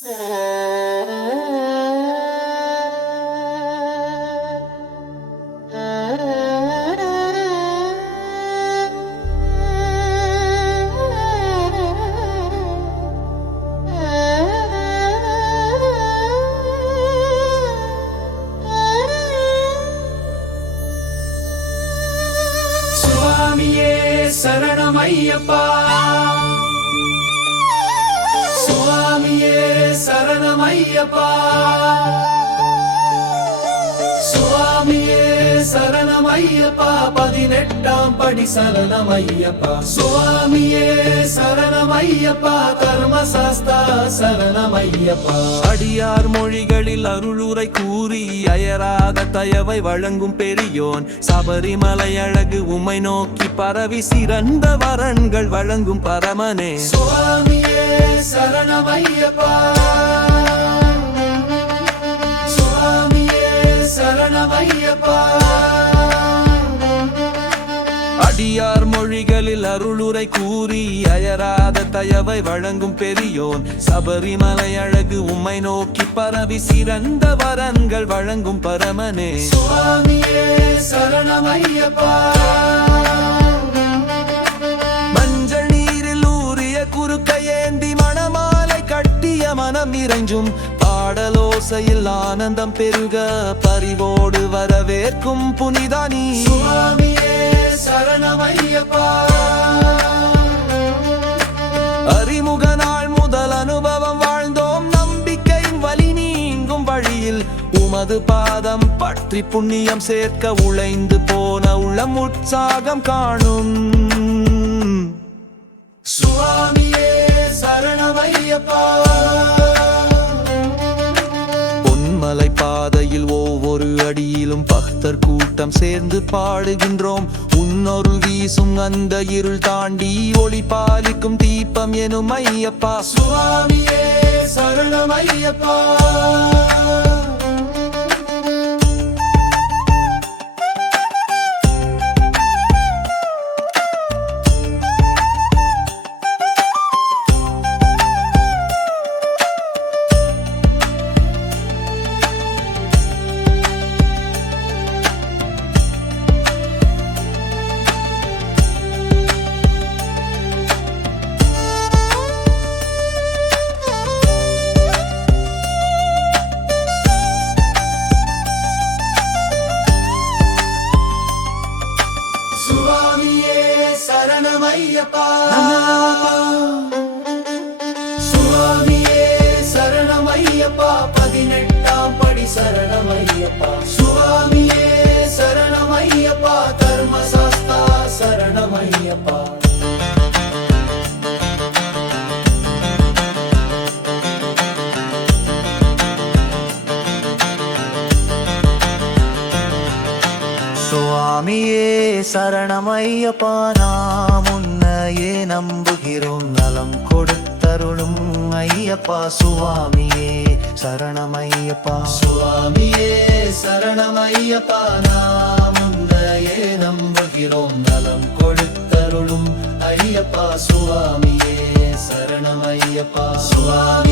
சுவாமியே சரணமையப்பா, சுவாமியே சரணமையப்பா, சுவாமியே சரணமையப்பா, 18ஆம் படி சரணமையப்பா, சுவாமியே சரணமையப்பா, தர்மசாஸ்தா சரணமையப்பா. அடியார் மொழிகளில் அருளுரை கூறி அயராத தயவை வழங்கும் பெரியோன், சபரிமலை அழகு உம்மை நோக்கி பரவி சிறந்த வரன்கள் வழங்கும் பரமனே. சுவாமியே சரணமையப்பா, சுவாமியே சரணமையப்பா. அடியார் மொழிகளில் அருளுரை கூறி அயராத தயவை வழங்கும் பெரியோன், சபரிமலை அழகு உம்மை நோக்கி பரவி சிறந்த வரன்கள் வழங்கும் பரமனே. சுவாமியே சரணமையப்பா, மஞ்சள் நீரில் ஊறிய குறுக்க ஏந்தி மணமாலை கட்டிய மனம் நிறைஞ்சும், பாடலோசையில் ஆனந்தம் பெருக பரிவோடு வரவேற்கும் புனிதானி. சுவாமியே சரணமையப்பா, அறிமுக நாள் முதல் அனுபவம் வாழ்ந்தோம், நம்பிக்கையின் வலி நீங்கும் வழியில் உமது பாதம் பற்றி புண்ணியம் சேர்க்க உழைந்து போன உள்ளம் உற்சாகம் காணும். சுவாமியே சரணமையப்பா, பொன்மலை பாதையில் ஒவ்வொரு அடியிலும் பக்தர் கூட்டம் சேர்ந்து பாடுகின்றோம், உன்னொரு வீசும் அந்த இருள் தாண்டி ஒளி பாலிக்கும் தீபம் எனும் ஐயப்பா. சுவாமியே சரணமையப்பா, சுவாமியே சரணமையப்பா, சுவாமியே சரணமையப்பா, 18ஆம் படி சரணமையப்பா, சுவாமியே சரணமையப்பா, தர்மசாஸ்தா சரணமையப்பா. சுவாமியே சரணமையப்பா, நாம் உன்னையே நம்புகிறோம், நலம் கொடுத்தருளும் ஐயப்பா. சுவாமியே சரணமையப்பா, சுவாமியே சரணமையப்பா, நாம் உன்னையே நம்புகிறோம், நலம் கொடுத்தருளும் ஐயப்பா. சுவாமியே சரணமையப்பா, சுவாமி